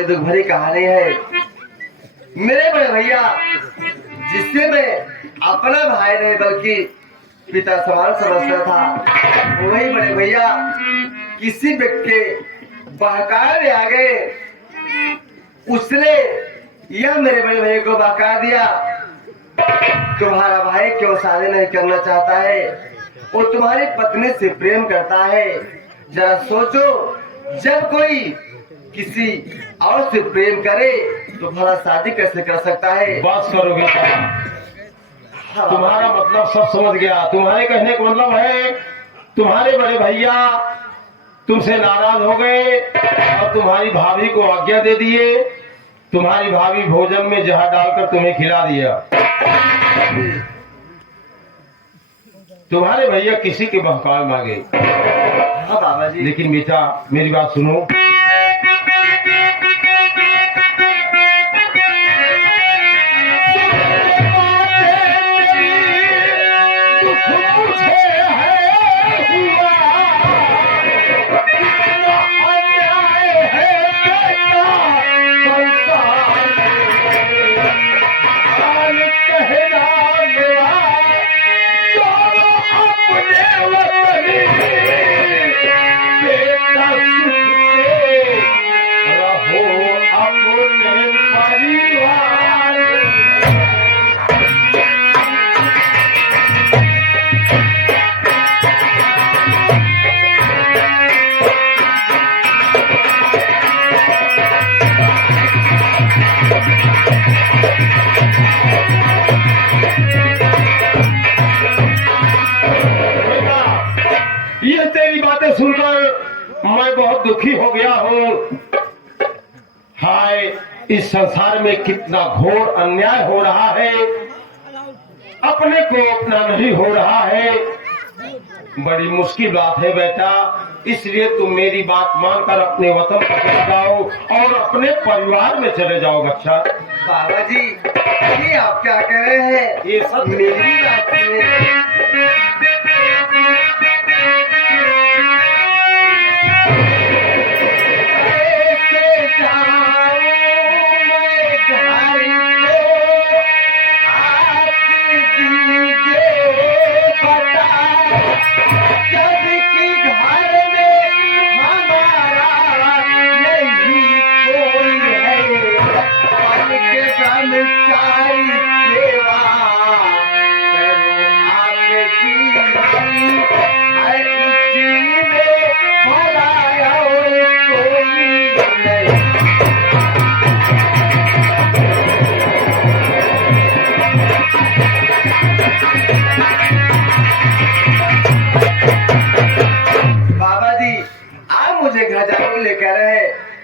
बड़ी दुख भरी कहानी है। मेरे बड़े भैया जिससे मैं अपना भाई नहीं बल्कि पिता समान समझता था, वही बड़े भैया किसी व्यक्ति के बहकाने में आ गए। उसने यह मेरे बड़े भैया को बहका दिया, तुम्हारा भाई क्यों शादी नहीं करना चाहता है, वो तुम्हारी पत्नी से प्रेम करता है। जरा सोचो, जब कोई किसी और से प्रेम करे तो भला शादी कैसे कर सकता है। बस करो बेटा, तुम्हारा मतलब सब समझ गया। तुम्हारे कहने का मतलब है तुम्हारे बड़े भैया तुमसे नाराज हो गए और तुम्हारी भाभी को आज्ञा दे दिए। तुम्हारी भाभी भोजन में जहर डालकर तुम्हें खिला दिया। तुम्हारे भैया किसी के बहकावे मांगे। हाँ बाबा जी। लेकिन बेटा मेरी बात सुनो, ये तेरी बातें सुनकर मैं बहुत दुखी हो गया हूँ। हाय, इस संसार में कितना घोर अन्याय हो रहा है, अपने को अपना नहीं हो रहा है। बड़ी मुश्किल बात है बेटा, इसलिए तुम मेरी बात मानकर अपने वतन पहुंच जाओ और अपने परिवार में चले जाओ। बच्चा बाबा जी, ये आप क्या कह रहे हैं? ये सब मेरी बात सुनिए।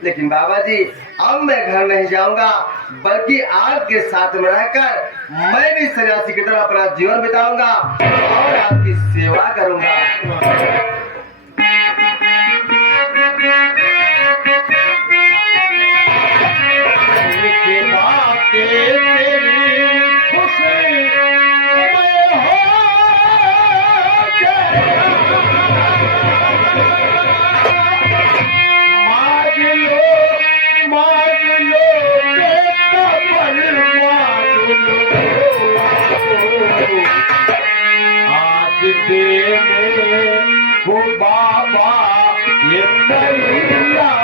लेकिन बाबा जी, अब मैं घर नहीं जाऊंगा, बल्कि आपके साथ में रहकर मैं भी सन्यासी की तरह अपना जीवन बिताऊंगा और आपकी सेवा करूंगा। बाबा ये तैयार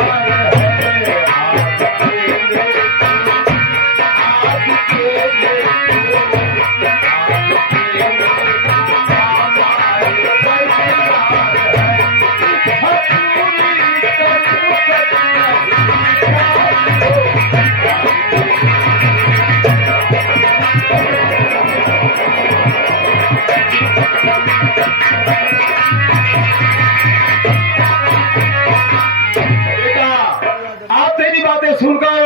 है, सुनकर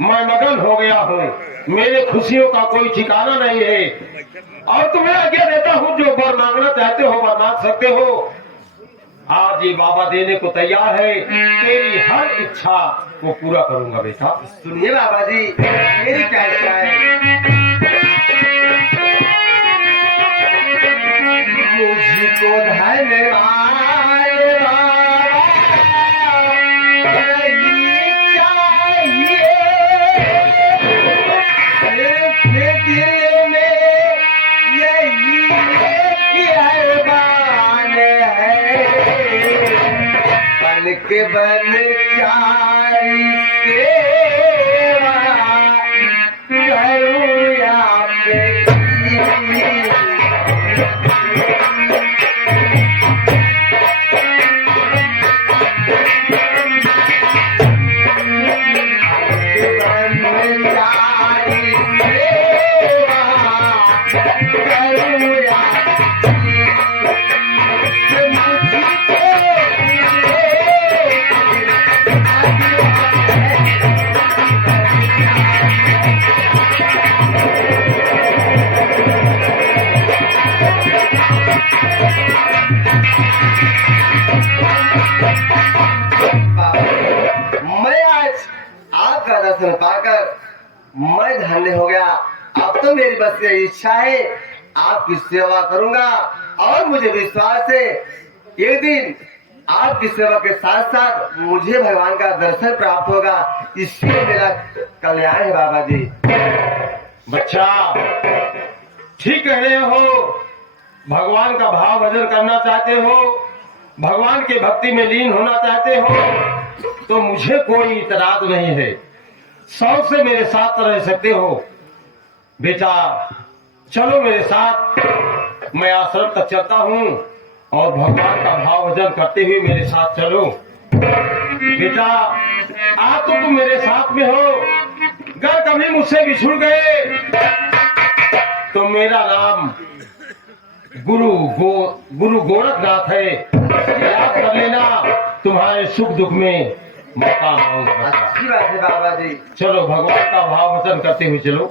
मैं मगन हो गया हूँ। मेरे खुशियों का कोई ठिकाना नहीं है और तुम्हें आज्ञा देता हूँ, जो वर मांगना चाहते हो वर मांग सकते हो। आज ये बाबा देने को तैयार है, तेरी हर इच्छा को पूरा करूंगा बेटा। सुनिए बाबा जी, मेरी क्या इच्छा है? मुझको धन्यवाद एक बनचारी सेवा करूं आपकी। मैं आज आपका दर्शन पाकर मैं धन्य हो गया। अब तो मेरी बस ये इच्छा है आपकी सेवा करूंगा और मुझे विश्वास है एक दिन आपकी सेवा के साथ साथ मुझे भगवान का दर्शन प्राप्त होगा। इसलिए मेरा कल्याण है बाबा जी। बच्चा ठीक कह रहे हो, भगवान का भाव भजन करना चाहते हो, भगवान के भक्ति में लीन होना चाहते हो तो मुझे कोई इतराज नहीं है। शौक से मेरे साथ रह सकते हो। बेटा चलो मेरे साथ, मैं आश्रम तक चलता हूँ और भगवान का भाव भजन करते हुए मेरे साथ चलो। बेटा आप तो तुम मेरे साथ में हो, अगर कभी मुझसे बिछुड़ गए तो मेरा नाम गुरु गोरखनाथ है, याद कर लेना। तुम्हारे सुख दुख में मौका आऊंगा। अच्छी बात है बाबा जी। चलो भगवान का भाव वचन करते हुए चलो।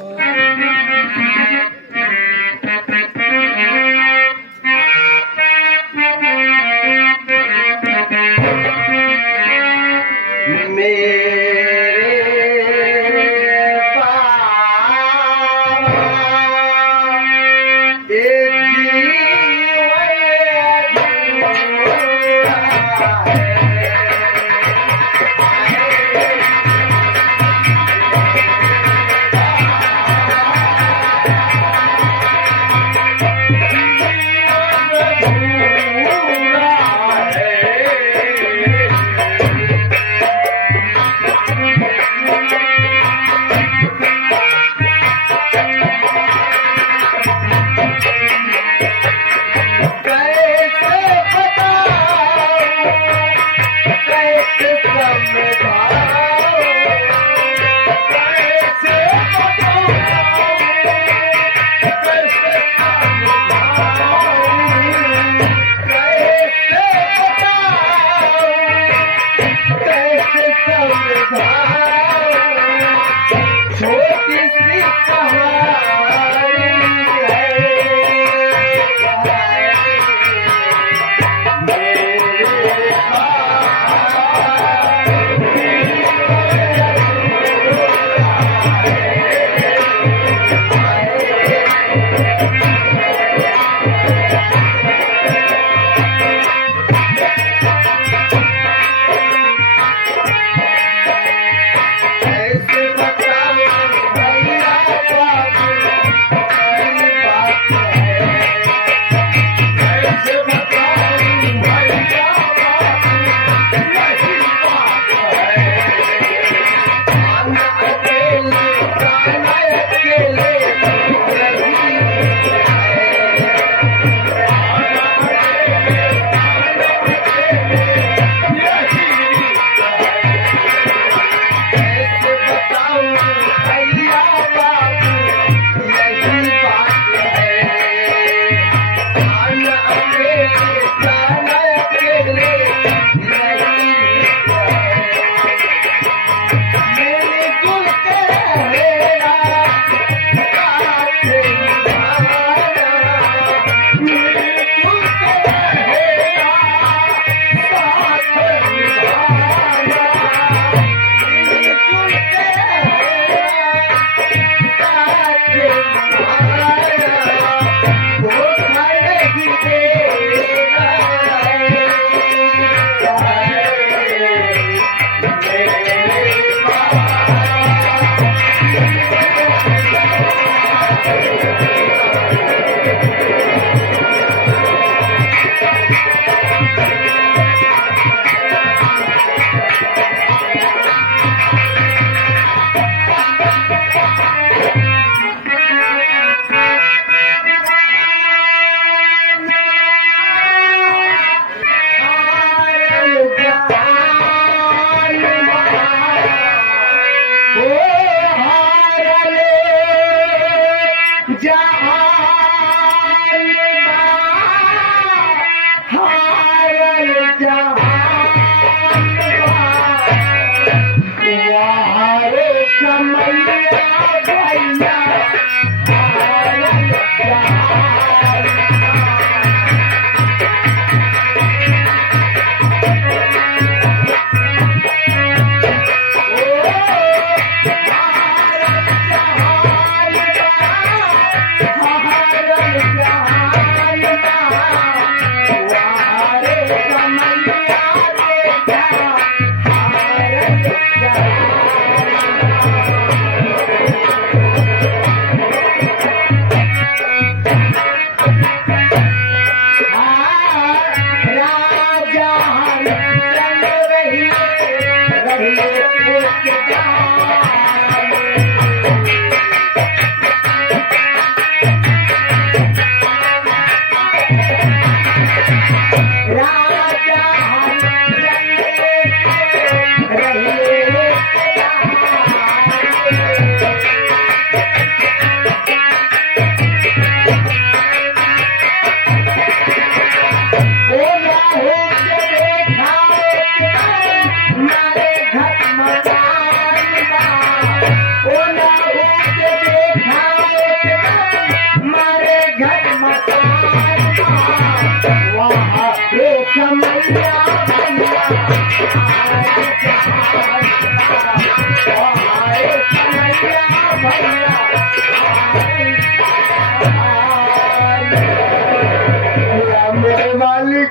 मेरे मालिक,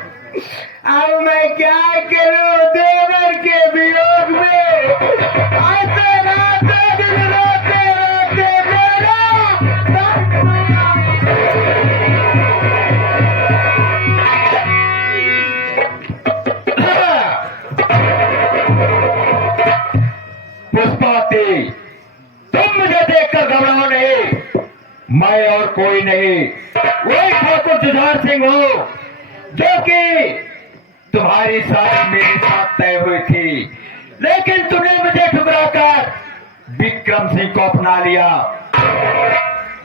अब मैं क्या करूं देवर के वियोग में? आते राते दिन रोते रोते पुष्पावती, तुम मुझे देखकर घबराओ नहीं। मैं और कोई नहीं, वही ठाकुर जुझार सिंह हूँ, जो कि तुम्हारी साथ मेरे साथ तय हुई थी, लेकिन तुमने मुझे ठुकराकर विक्रम सिंह को अपना लिया।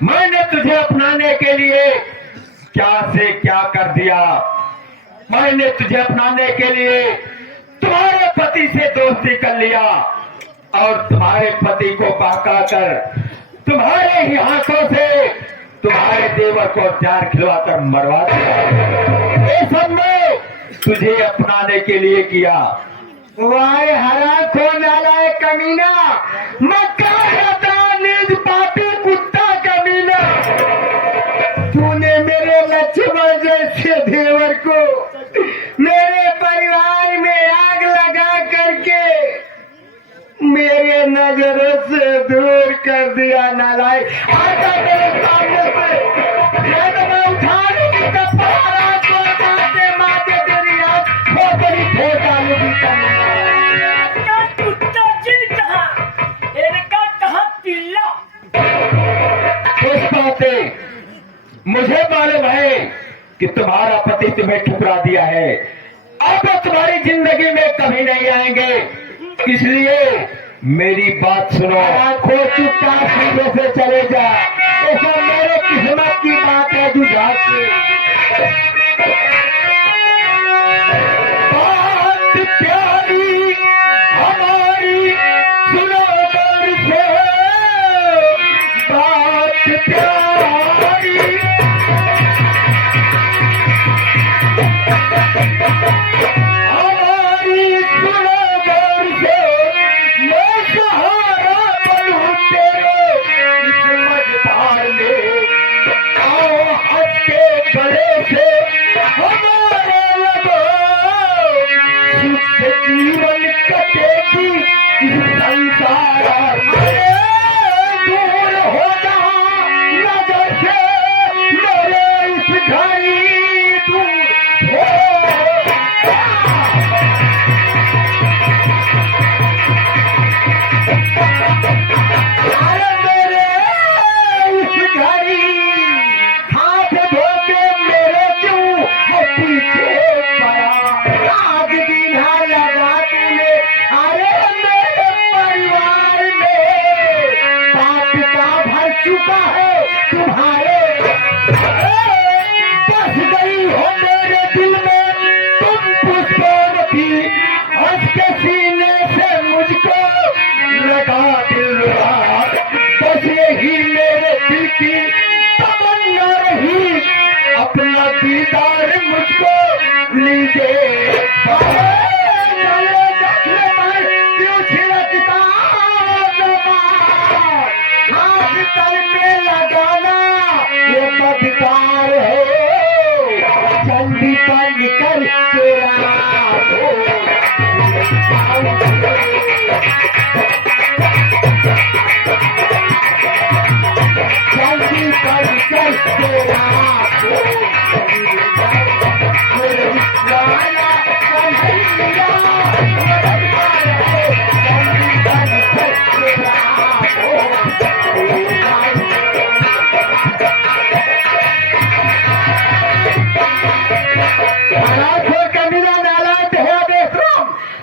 मैंने तुझे अपनाने के लिए क्या से क्या कर दिया। मैंने तुझे अपनाने के लिए तुम्हारे पति से दोस्ती कर लिया और तुम्हारे पति को बहका कर तुम्हारे ही हाथों से तुम्हारे देवर को जार खिलवाकर मरवा दिया। ये सब मैं तुझे अपनाने के लिए किया। वाह हरा को नालाय कमीना, मक्का निज पापी कुत्ता कमीना, तूने मेरे लक्ष्मण जैसे देवर को मेरे परिवार में आग लगा करके मेरे नजरों से दूर कर दिया। नालायक, आता मेरे सामने से, मैं उठा लूंगी तब पहाड़ा को मारते मारते तेरी आंख खोपड़ी फोड़ डालूंगी। कुत्ता चिन कहा, इनका कहा पिल्ला। पुष्पावती, मुझे मालूम है कि तुम्हारा पति तुम्हें ठुकरा दिया है, अब तुम्हारी जिंदगी में कभी नहीं आएंगे, इसलिए मेरी बात सुनो। आंखों चुपचाप सीधे से चले जा, ये सब मेरे किस्मत की बात है। जुझार की बात प्यारी हमारी सुनो गौर से, बात प्यारी हमारी सुनो गौर से, मैं सहारा बनूं तेरे इस मझधार में। दीदार मुझको लीजिए। चले जख्म पर क्यों छिड़कता ज़बान? हाथ तल पे लगाना ये बदकार हो, चंदी पर निकल तेरा हो। चंदी पर निकल तेरा हो। मेरे लाला कन्हैया, बदकार हो, चंदी पर निकल तेरा हो।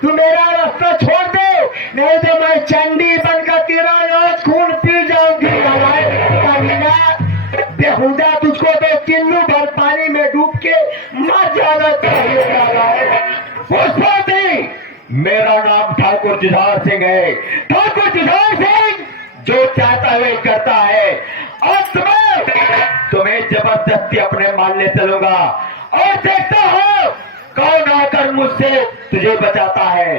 तू मेरा रास्ता छोड़ दे, नहीं तो मैं चंडी बनकर तेरा आज खून पी जाऊंगी। कमीना बेहुदा, तुझको तो किन्नू भर पानी में डूब के मर जाना चाहिए। पुष्पवती, मेरा नाम ठाकुर जुझार सिंह है। ठाकुर जुझार सिंह जो चाहता है वही करता है, और तुम्हें जबरदस्ती अपने मानने चलूंगा और देखता हूँ कौन आकर मुझसे तुझे बचाता है।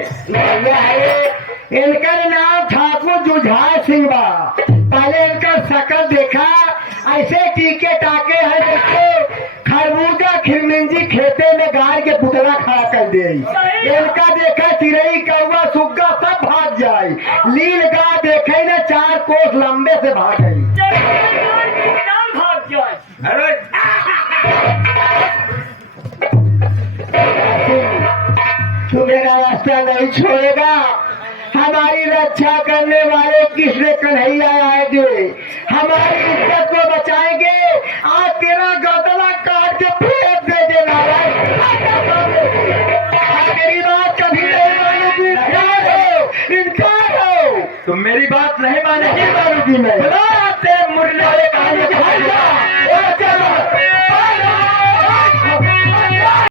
इनका नाम ठाकुर जुझार सिंह बा। पहले इनका शकल देखा, ऐसे टीके टाके हैं जैसे खरबूजा खिरमिंजी खेते में गाय के पुतला खड़ा कर दे। इनका देखा चिड़ई कौवा सुग्गा सब भाग जाए, लील गा देखे न 4 कोस लंबे से भाग गई। भाग जाए। तू मेरा रास्ता नहीं छोड़ेगा। हमारी रक्षा करने वाले कृष्ण कन्हैया आएंगे, हमारी इज्जत को बचाएंगे। आज तेरा गदला काट के फेंक दे देना। मेरी बात कभी नहीं मानूंगी। इनकार हो, इनकार हो। तुम मेरी बात नहीं मानूंगी मैं। मुरने वाले कहानी